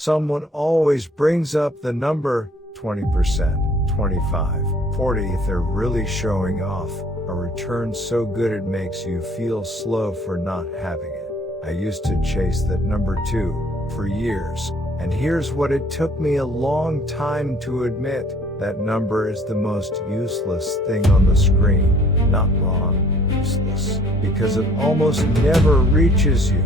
Someone always brings up the number 20%, 25, 40 if they're really showing off. A return so good it makes you feel slow for not having it. I used to chase that number too, for years, and here's what it took me a long time to admit. That number is the most useless thing on the screen. Not wrong, useless, because it almost never reaches you.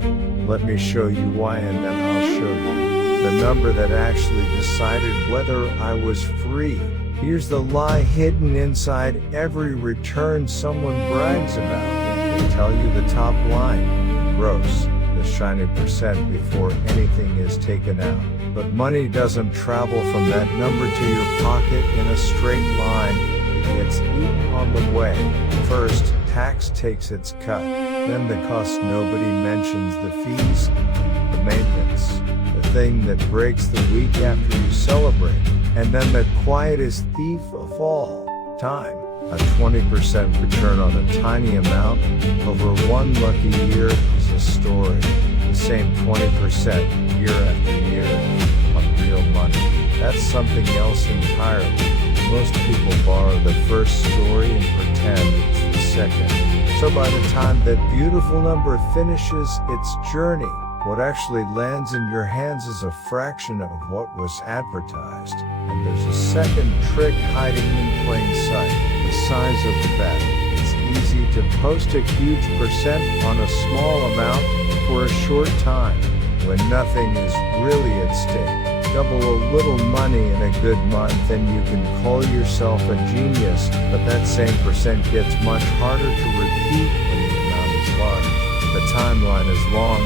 Let me show you why and then I'll show you the number that actually decided whether I was free. Here's the lie hidden inside every return someone brags about. They tell you the top line, gross, the shiny percent before anything is taken out. But money doesn't travel from that number to your pocket in a straight line. It gets eaten on the way. First, tax takes its cut. Then the cost nobody mentions, the fees, the maintenance, the thing that breaks the week after you celebrate. And then the quietest thief of all, time. A 20% return on a tiny amount over one lucky year is a story. The same 20% year after year on real money. That's something else entirely. Most people borrow the first story and pretend it's the second. So by the time that beautiful number finishes its journey, what actually lands in your hands is a fraction of what was advertised. And there's a second trick hiding in plain sight, the size of the bet. It's easy to post a huge percent on a small amount for a short time, when nothing is really at stake. Double a little money in a good month and you can call yourself a genius, but that same percent gets much harder to repeat when the amount is large. The timeline is long,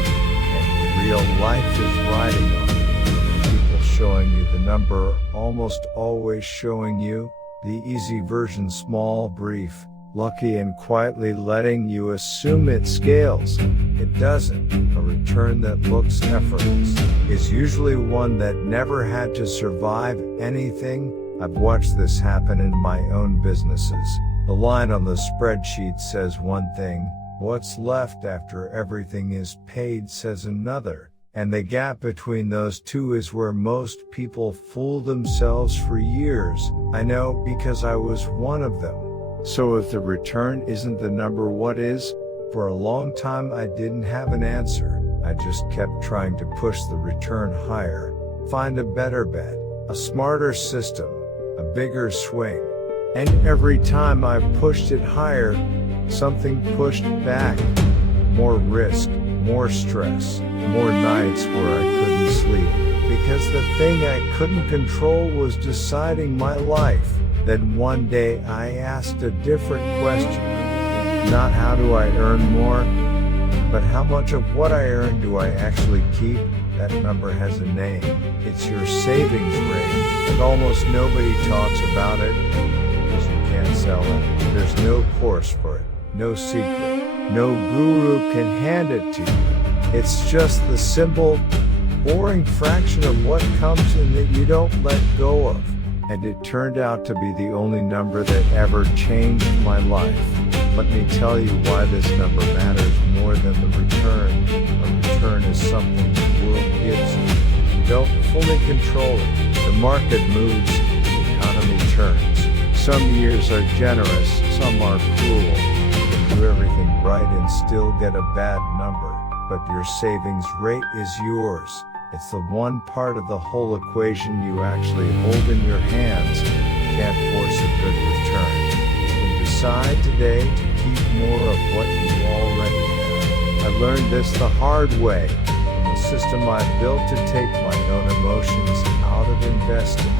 and real life is riding on it. People showing you the number are almost always showing you the easy version, small, brief, lucky, and quietly letting you assume it scales. It doesn't. A return that looks effortless is usually one that never had to survive anything. I've watched this happen in my own businesses. The line on the spreadsheet says one thing, what's left after everything is paid says another, and the gap between those two is where most people fool themselves for years. I know, because I was one of them. So if the return isn't the number, what is? For a long time I didn't have an answer. I just kept trying to push the return higher, find a better bet, a smarter system, a bigger swing. And every time I pushed it higher, something pushed back. More risk, more stress, more nights where I couldn't sleep, because the thing I couldn't control was deciding my life. Then one day I asked a different question. Not how do I earn more, but how much of what I earn do I actually keep? That number has a name. It's your savings rate, and almost nobody talks about it because you can't sell it. There's no course for it, no secret, no guru can hand it to you. It's just the simple, boring fraction of what comes in that you don't let go of. And it turned out to be the only number that ever changed my life. Let me tell you why this number matters more than the return. A return is something the world gives you. You don't fully control it. The market moves, the economy turns. Some years are generous, some are cruel. You can do everything right and still get a bad number, but your savings rate is yours. It's the one part of the whole equation you actually hold in your hands. You can't force a good return. You can decide today to keep more of what you already have. I learned this the hard way, from the system I built to take my own emotions out of investing.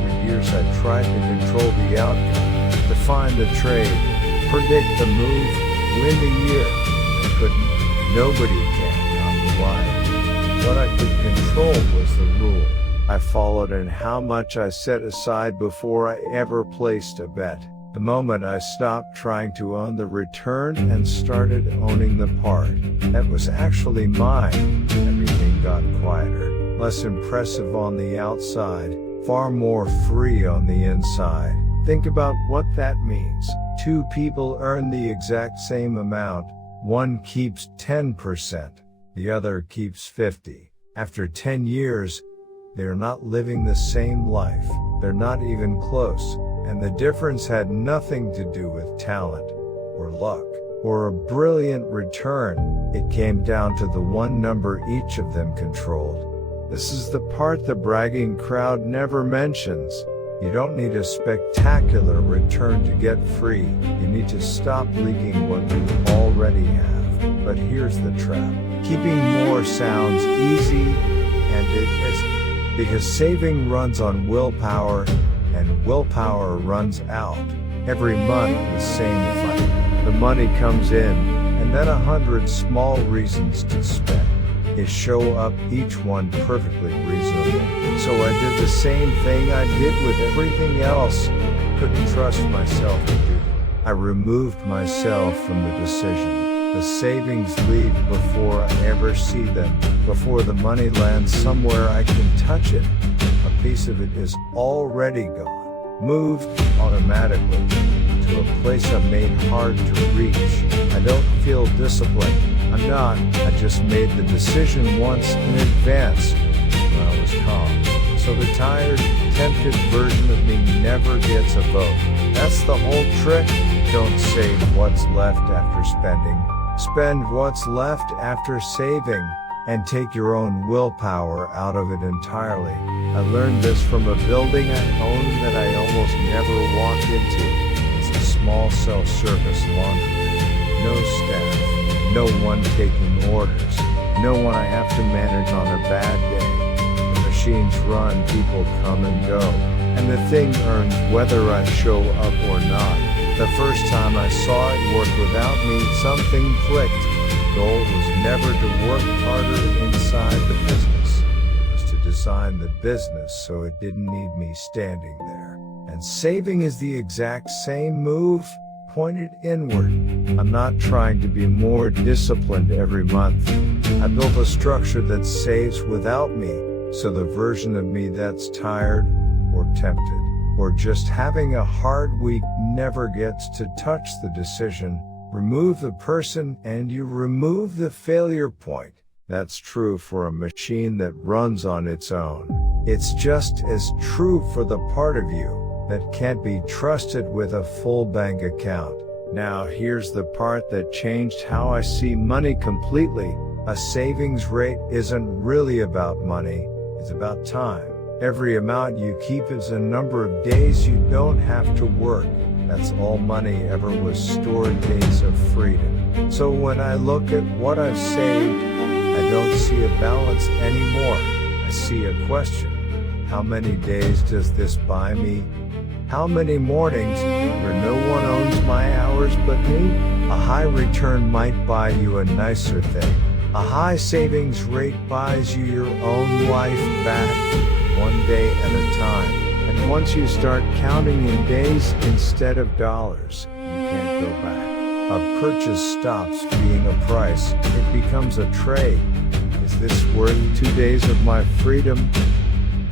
For years I tried to control the outcome, define the trade, predict the move, win the year. I couldn't. Nobody can. I'm lying. What I could control was the rule I followed and how much I set aside before I ever placed a bet. The moment I stopped trying to own the return and started owning the part that was actually mine, everything got quieter, less impressive on the outside, far more free on the inside. Think about what that means. Two people earn the exact same amount. One keeps 10%. The other keeps 50. After 10 years, They are not living the same life. They're not even close. And the difference had nothing to do with talent, or luck, or a brilliant return. It came down to the one number each of them controlled. This is the part the bragging crowd never mentions. You don't need a spectacular return to get free. You need to stop leaking what you already have. But here's the trap. Keeping more sounds easy, and it isn't. Because saving runs on willpower, and willpower runs out. Every month, the same fight. The money comes in, and then 100 small reasons to spend. They show up, each one perfectly reasonable. So I did the same thing I did with everything else. Couldn't trust myself to do. I removed myself from the decision. The savings leave before I ever see them, before the money lands somewhere I can touch it. A piece of it is already gone, moved automatically to a place I made hard to reach. I don't feel disciplined. I'm not. I just made the decision once in advance when I was calm. So the tired, tempted version of me never gets a vote. That's the whole trick. Don't save what's left after spending. Spend what's left after saving, and take your own willpower out of it entirely. I learned this from a building I own that I almost never walked into. It's a small self-service laundry. No staff, no one taking orders, no one I have to manage on a bad day. The machines run, people come and go, and the thing earns whether I show up or not. The first time I saw it work without me, something clicked. The goal was never to work harder inside the business. It was to design the business so it didn't need me standing there. And saving is the exact same move, pointed inward. I'm not trying to be more disciplined every month. I built a structure that saves without me, so the version of me that's tired, or tempted, or just having a hard week never gets to touch the decision. Remove the person and you remove the failure point. That's true for a machine that runs on its own. It's just as true for the part of you that can't be trusted with a full bank account. Now here's the part that changed how I see money completely. A savings rate isn't really about money, it's about time. Every amount you keep is a number of days you don't have to work. That's all money ever was, stored days of freedom. So when I look at what I've saved, I don't see a balance anymore. I see a question. How many days does this buy me? How many mornings where no one owns my hours but me? A high return might buy you a nicer thing. A high savings rate buys you your own life back, one day at a time. And once you start counting in days instead of dollars, you can't go back. A purchase stops being a price, it becomes a trade. Is this worth 2 days of my freedom?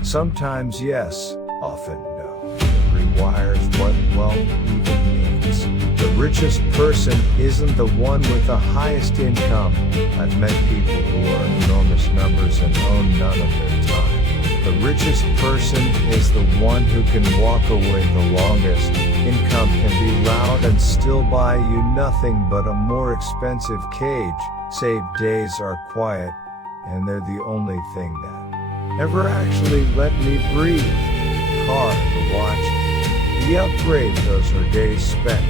Sometimes yes, often no. It rewires what wealth even means. The richest person isn't the one with the highest income. I've met people who earn enormous numbers and own none of their time. The richest person is the one who can walk away the longest. Income can be loud and still buy you nothing but a more expensive cage. Saved days are quiet, and they're the only thing that ever actually let me breathe. The car, the watch, the upgrade, those are days spent.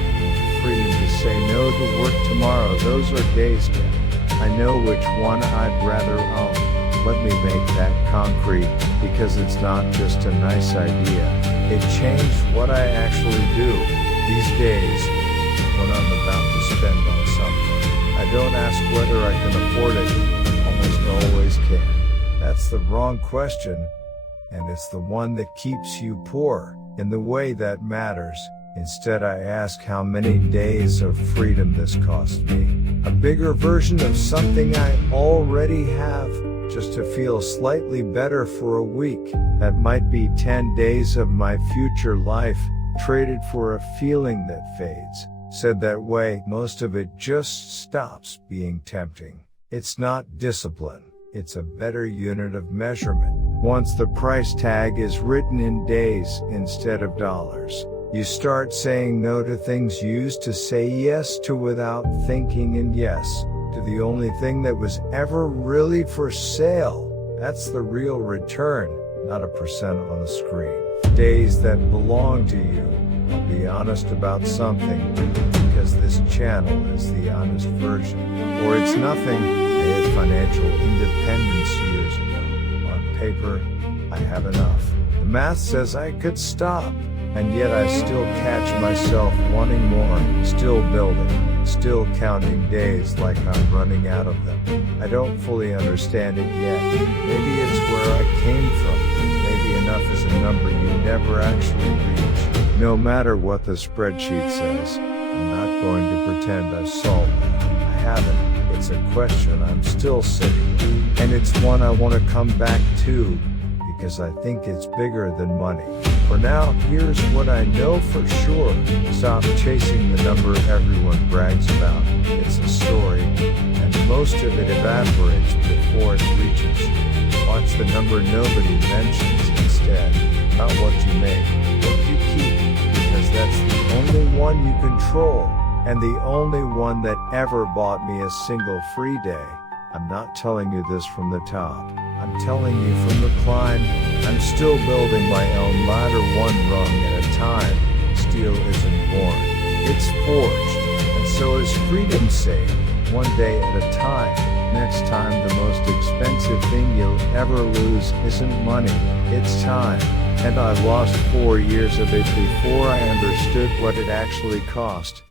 Freedom to say no to work tomorrow, those are days spent. I know which one I'd rather own. Let me make that concrete, because it's not just a nice idea. It changed what I actually do. These days, when I'm about to spend on something, I don't ask whether I can afford it. Almost always can. That's the wrong question, and it's the one that keeps you poor in the way that matters. Instead, I ask how many days of freedom this cost me. A bigger version of something I already have, just to feel slightly better for a week. That might be 10 days of my future life, traded for a feeling that fades. Said that way, most of it just stops being tempting. It's not discipline, it's a better unit of measurement. Once the price tag is written in days instead of dollars, you start saying no to things you used to say yes to without thinking, and yes to the only thing that was ever really for sale. That's the real return, not a percent on the screen. Days that belong to you. I'll be honest about something, because this channel is the honest version. Or it's nothing. I had financial independence years ago. On paper, I have enough. The math says I could stop, and yet I still catch myself wanting more, still building, still counting days like I'm running out of them. I don't fully understand it yet. Maybe it's where I came from. Maybe enough is a number you never actually reach. No matter what the spreadsheet says, I'm not going to pretend I've solved it. I haven't. It's a question I'm still sitting with. And it's one I want to come back to, because I think it's bigger than money. For now, here's what I know for sure. Stop chasing the number everyone brags about. It's a story, and most of it evaporates before it reaches you. Watch the number nobody mentions instead. Not what you make, what you keep, because that's the only one you control, and the only one that ever bought me a single free day. I'm not telling you this from the top. I'm telling you from the climb. I'm still building my own ladder, one rung at a time. Steel isn't born, it's forged. And so is freedom's sake, one day at a time. Next time, the most expensive thing you'll ever lose isn't money, it's time. And I lost 4 years of it before I understood what it actually cost.